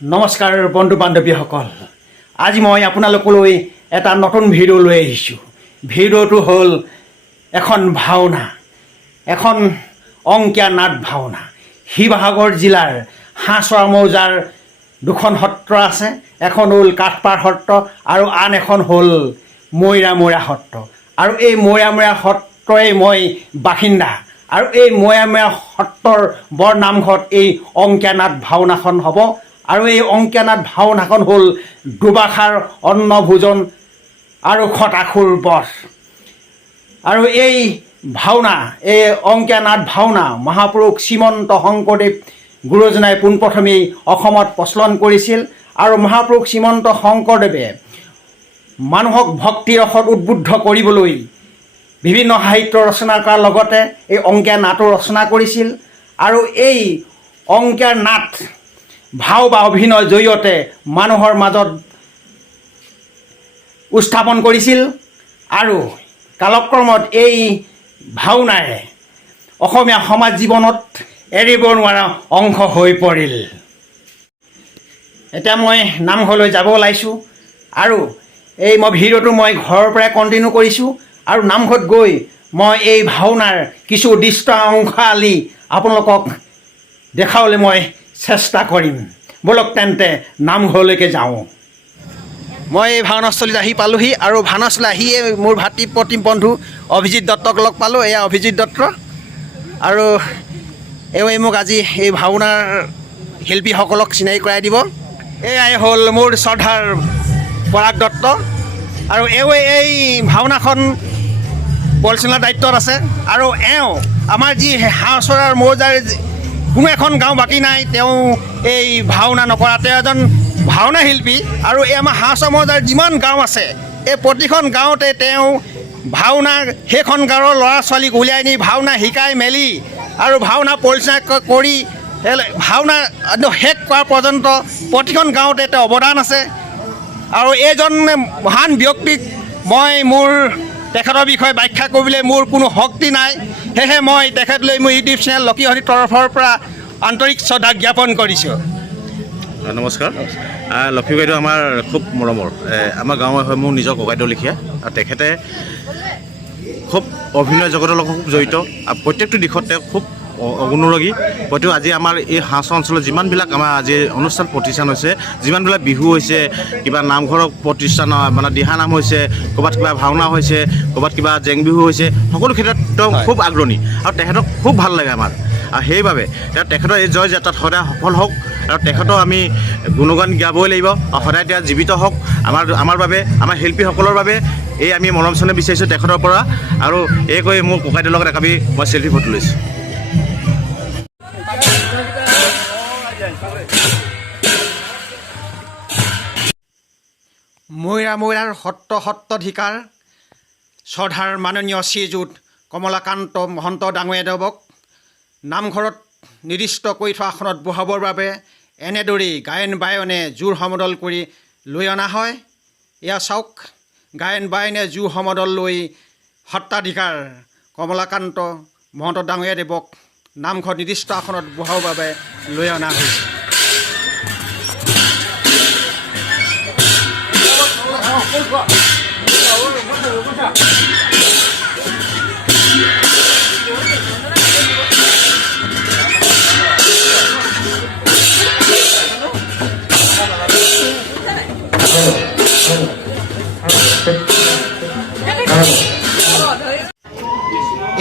নমস্কাৰ বন্ধু বান্ধৱীসকল, আজি মই আপোনালোকলৈ এটা নতুন ভিডিঅ' লৈ আহিছোঁ। ভিডিঅ'টো হ'ল এখন ভাওনা, এখন অংকীয়া নাট ভাওনা। শিৱসাগৰ জিলাৰ হাঁহচৰা মৌজাৰ দুখন সত্ৰ আছে। এখন হ'ল কাঠপাৰ সত্ৰ আৰু আন এখন হ'ল মৈৰামৰা সত্ৰ। আৰু এই মৈৰামৰা সত্ৰই মই বাসিন্দা। আৰু এই মৈৰামৰা সত্ৰৰ বৰ নামঘৰত এই অংকীয়া নাট ভাওনাখন হ'ব। আৰু এই অংকীয়া নাট ভাওনাখন হ'ল দুবাষাৰ অন্নভোজন আৰু খটাখুৰ বধ। আৰু এই ভাওনা, এই অংকীয়া নাট ভাওনা মহাপুৰুষ শ্ৰীমন্ত শংকৰদেৱ গুৰুজনাই পোনপ্ৰথমেই অসমত প্ৰচলন কৰিছিল। আৰু মহাপুৰুষ শ্ৰীমন্ত শংকৰদেৱে মানুহক ভক্তি ৰসত উদ্বুদ্ধ কৰিবলৈ বিভিন্ন সাহিত্য ৰচনা কৰাৰ লগতে এই অংকীয়া নাটো ৰচনা কৰিছিল। আৰু এই অংকীয়া নাট ভাও বা অভিনয়ৰ জৰিয়তে মানুহৰ মাজত উত্থাপন কৰিছিল। আৰু কালক্ৰমত এই ভাওনাৰে অসমীয়া সমাজ জীৱনত এৰিব নোৱাৰা অংশ হৈ পৰিল। এতিয়া মই নামঘৰলৈ যাব ওলাইছোঁ। আৰু এই ভিডিঅ'টো মই ঘৰৰ পৰাই কণ্টিনিউ কৰিছোঁ। আৰু নামঘৰত গৈ মই এই ভাওনাৰ কিছু দৃশ্য অংশাৱলী আপোনালোকক দেখাবলৈ মই চেষ্টা কৰিম। ব'লক তেন্তে নামঘৰলৈকে যাওঁ। মই এই ভাওনাস্থলীত আহি পালোঁহি। আৰু ভাওনাস্থলীত আহিয়ে মোৰ ভাতৃ প্ৰতিম বন্ধু অভিজিত দত্তক লগ পালোঁ। এয়া অভিজিত দত্ত। আৰু এওঁৱে মোক আজি এই ভাওনাৰ শিল্পীসকলক চিনাকি কৰাই দিব। এয়াই হ'ল মোৰ শ্ৰদ্ধাৰ পৰাগ দত্ত। আৰু এওঁৱে এই ভাওনাখন পৰিচালনাৰ দায়িত্বত আছে। আৰু এওঁ আমাৰ যি হাঁহচৰাৰ মৌজাৰ কোনো এখন গাঁও বাকী নাই তেওঁ এই ভাওনা নকৰা। তেওঁ এজন ভাওনা শিল্পী। আৰু এই আমাৰ হাঁহচৰা মৌজাৰ যিমান গাঁও আছে এই প্ৰতিখন গাঁৱতে তেওঁ ভাওনা, সেইখন গাঁৱৰ ল'ৰা ছোৱালীক উলিয়াই নি ভাওনা শিকাই মেলি আৰু ভাওনা পৰিচালনা কৰি ভাওনা শেষ কৰা পৰ্যন্ত প্ৰতিখন গাঁৱতে তেওঁ অৱদান আছে। আৰু এইজন মহান ব্যক্তিক মই তেখেতৰ বিষয়ে ব্যাখ্যা কৰিবলৈ মোৰ কোনো শক্তি নাই। সেয়েহে মই তেখেতলৈ মোৰ ইউটিউব চেনেল লকীহনিৰ তৰফৰ পৰা আন্তৰিক শ্ৰদ্ধা জ্ঞাপন কৰিছোঁ। নমস্কাৰ। লক্ষী বাইদেউ আমাৰ খুব মৰমৰ, আমাৰ গাঁৱৰ হয় মোৰ নিজৰ ককাইদেউ লেখীয়া। আৰু তেখেতে খুব অভিনয় জগতৰ লগত খুব জড়িত। আৰু প্ৰত্যেকটো দিশত তেওঁ খুব অনুৰাগী। হয়তো আজি আমাৰ এই হাঁহচৰা অঞ্চলত যিমানবিলাক আমাৰ আজি অনুষ্ঠান প্ৰতিষ্ঠান হৈছে, যিমানবিলাক বিহু হৈছে, কিবা নামঘৰৰ প্ৰতিষ্ঠান মানে দিহানাম হৈছে, ক'ৰবাত কিবা ভাওনা হৈছে, ক'ৰবাত কিবা জেং বিহু হৈছে, সকলো ক্ষেত্ৰত তেওঁ খুব আগ্ৰণী। আৰু তেখেতক খুব ভাল লাগে আমাৰ। আৰু সেইবাবে তেখেতৰ এই জয় যাত্ৰাত সদায় সফল হওক। আৰু তেখেতক আমি গুণগান গাবই লাগিব। আৰু সদায় তেওঁ জীৱিত হওক আমাৰ বাবে, আমাৰ শিল্পীসকলৰ বাবে। এই আমি মৰম চেনেহ বিচাৰিছোঁ তেখেতৰ পৰা। আৰু এই কৈ মোৰ ককাইদেউৰ লগত একাপি মই চেল্ফি ফটো লৈছোঁ। মৈৰামৰাৰ সত্ৰাধিকাৰ শ্ৰদ্ধাৰ মাননীয় শ্ৰীযুত কমলাকান্ত মহন্ত ডাঙৰীয়াদেৱক নামঘৰত নিৰ্দিষ্ট কৰি থোৱা আসনত বহাবৰ বাবে এনেদৰেই গায়ন বায়নে জোৰ সমদল কৰি লৈ অনা হয়। এয়া চাওক, গায়ন বায়নে জোৰ সমদল লৈ সত্ৰাধিকাৰ কমলাকান্ত মহন্ত ডাঙৰীয়াদেৱক নামঘৰত নিৰ্দিষ্ট আসনত বহাবৰ বাবে লৈ অনা হৈছে।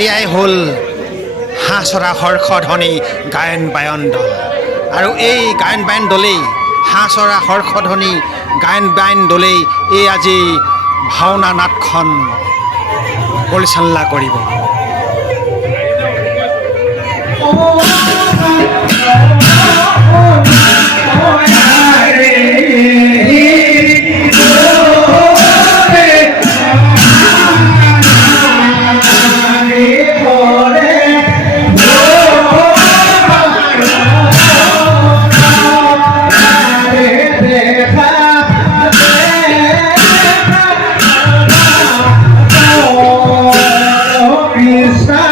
এয়াই হ'ল হাঁহচৰা হৰ্ষধ্বনি গায়ন বায়ন দল। আৰু এই গায়ন বায়ন দলেই, হাঁহচৰা হৰ্ষধ্বনি গায়ন বায়ন দলেই এই আজি ভাওনা নাটখন পৰিচালনা কৰিব। Krishna,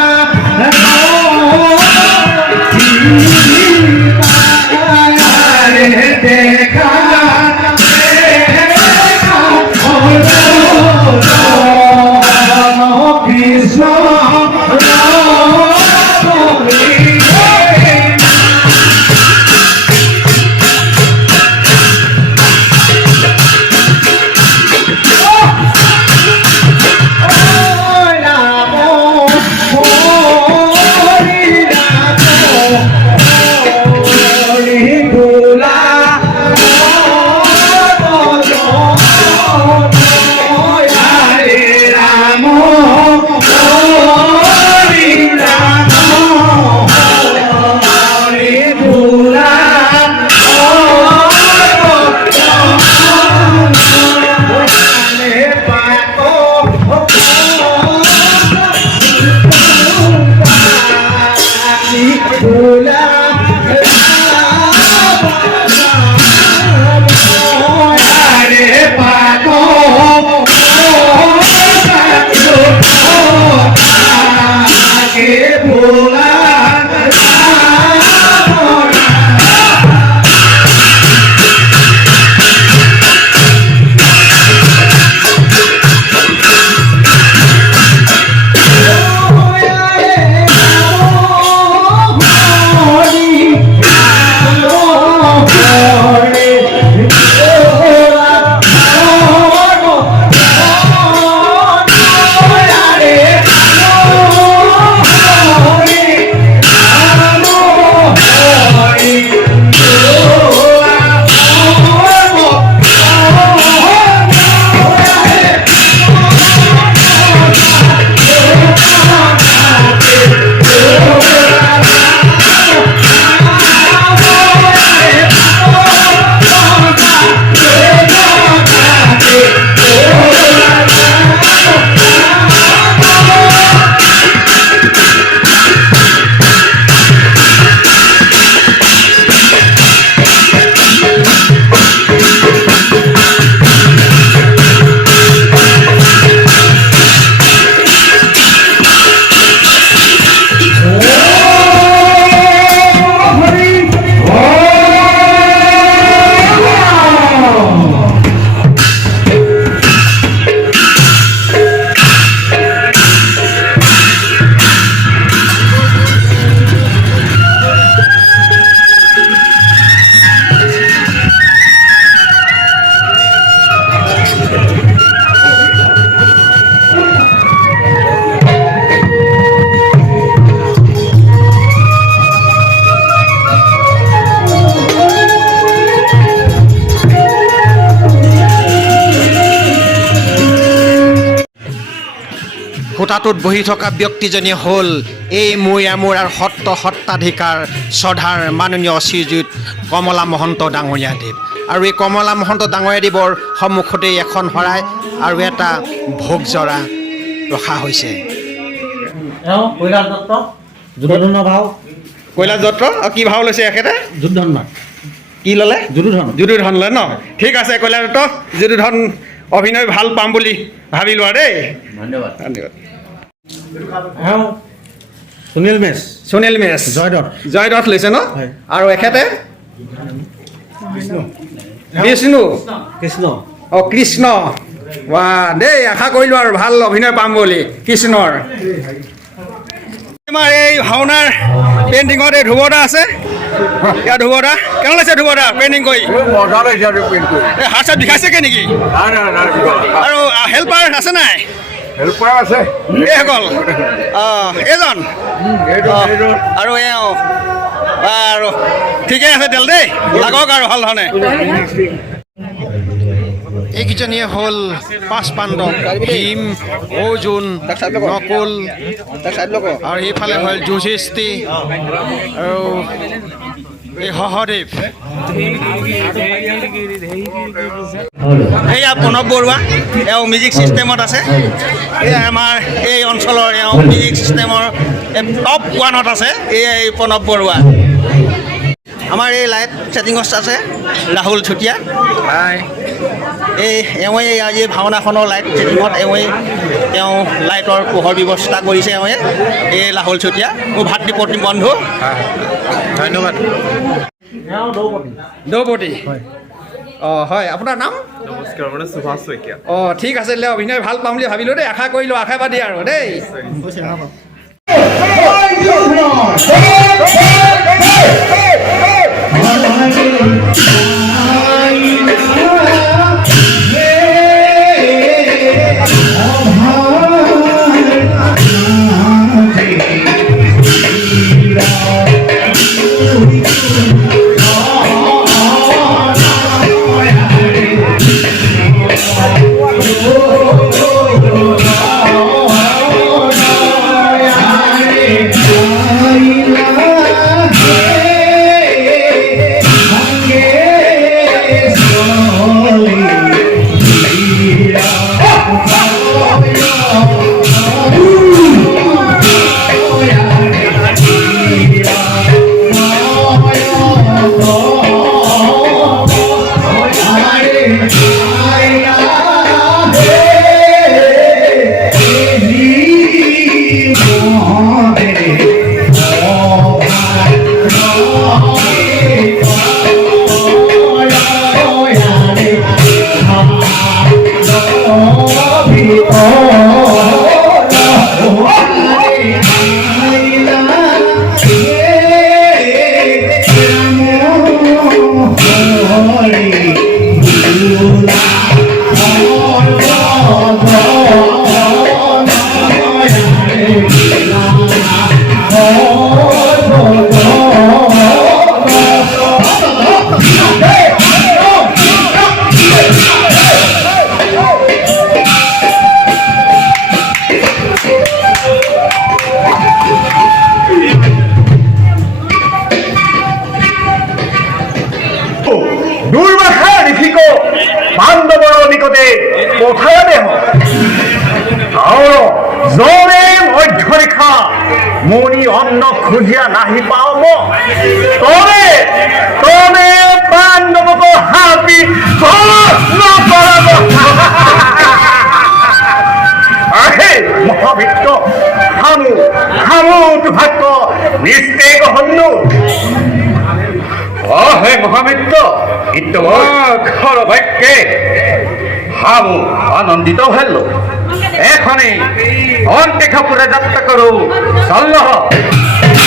বঁটাটোত বহি থকা ব্যক্তিজনী হ'ল এই মৈয়ামুৰাৰ সত্ৰাধিকাৰ শ্ৰদ্ধাৰ মাননীয় শ্ৰীযুত কমলা মহন্ত ডাঙৰীয়াদেৱ। আৰু এই কমলা মহন্ত ডাঙৰীয়াদেৱৰ সন্মুখতেই এখন শৰাই আৰু এটা ভোগজৰা ৰখা হৈছে। কৈলাশ দত্ত যুদ্ধধন ভাও। কৈলাশ দত্ত আৰু কি ভাও লৈছে এখেতে? যুদ্ধধন কি ল'লে? যুদ্ধধন। যুদ্ধধন ল'লে ন? ঠিক আছে কৈলাশ দত্ত, যুদ্ধধন অভিনয় ভাল পাম বুলি ভাবিলোঁ আৰু দেই। ধন্যবাদ। ধন্যবাদ। সুনীল মেচ। সুনীল মেচ। জয়দত্ত লৈছে ন? আৰু এখেতে? বিষ্ণু। কৃষ্ণ। অঁ কৃষ্ণ। ৱা দেই, আশা কৰিলোঁ আৰু ভাল অভিনয় পাম বুলি কৃষ্ণৰ। আমাৰ এই ভাওনাৰ পেইণ্টিঙত এই ধ্ৰুৱদা আছে। ইয়াৰ ধ্ৰুৱদা কেনে লাগিছে? ধ্ৰুৱদা পেইণ্টিং কৰি এই হাত চাত বিষাইছেগৈ নেকি? আৰু হেল্পাৰ আছে নাই? এইসকল এইজন আৰু এওঁ আৰু ঠিকে আছে তেল দেই, লাগক আৰু ভাল ধৰণে। এইকেইজনীয়ে হ'ল পাঁচ পাণ্ডৱ, ভীম, অৰ্জুন, নকুল, আৰু এইফালে হ'ল যুধিষ্ঠি আৰু এই সহদেৱ। এয়া প্ৰণৱ বৰুৱা, এওঁ মিউজিক ছিষ্টেমত আছে। এই আমাৰ এই অঞ্চলৰ এওঁ মিউজিক ছিষ্টেমৰ টপ 1ত আছে এই প্ৰণৱ বৰুৱা। আমাৰ এই লাইট ছেটিঙত আছে ৰাহুল চুতীয়া। এওঁৱে আজি ভাওনাখনৰ লাইট ছেটিঙত তেওঁ লাইটৰ পোহৰ ব্যৱস্থা কৰিছে। এওঁৱে এই ৰাহুল চুতীয়া, মোৰ ভাতৃ বন্ধু। ধন্যবাদ। দ্ৰৌপদী। অঁ হয়, আপোনাৰ নাম? নমস্কাৰ, মানে সুভাষ শইকীয়া। অঁ ঠিক আছে, অভিনয় ভাল পাম বুলি ভাবিলোঁ দেই, আশা কৰিলোঁ, আশাবাদী আৰু দেই। মনি অন্ন খুঁজিয়া নাহি পাও তবে তবে পাণ্ডবক হাবি আহে মহাবিত্ত হামু হামু দুভাগ্য নিস্তেগ হন্নু অহে মহামিত্র ইত্যর বাক্যে হামু আনন্দিত হল। এখনই অন্তেখাপুরে যাত্রা করো চল। Oh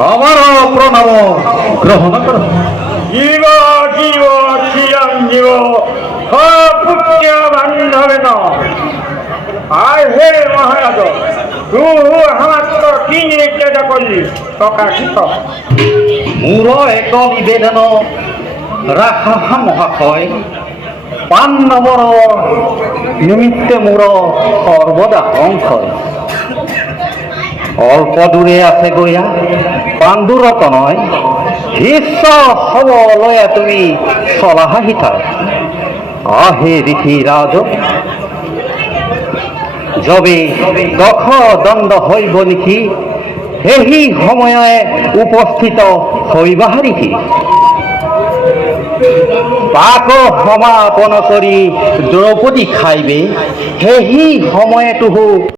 আমার প্রণাম গ্রহণ কর। জীব জীব চিরঞ্জীব পুত্র বান্ধবেন আর হে মহারাজ তু আমার তো কি নির্দেশ করলি প্রকাশিত মূর এক নিবেদন রাখা মহাশয় পাণ্ডৱৰ নিমিত্তে মূৰ সৰ্বদা সংশয় অল্প দূৰে আছে গয়া পাণ্ডুৰত নয় শিষ্য হব লয়া তুমি চলাহা হিতা আহে ঋষি ৰাজ যবে দক্ষ দণ্ড হইব নেকি সেই সময়ে উপস্থিত হইবা হাৰিকি পাক সমাপন কৰি দ্ৰৌপদী খাইবে সেই সময়তো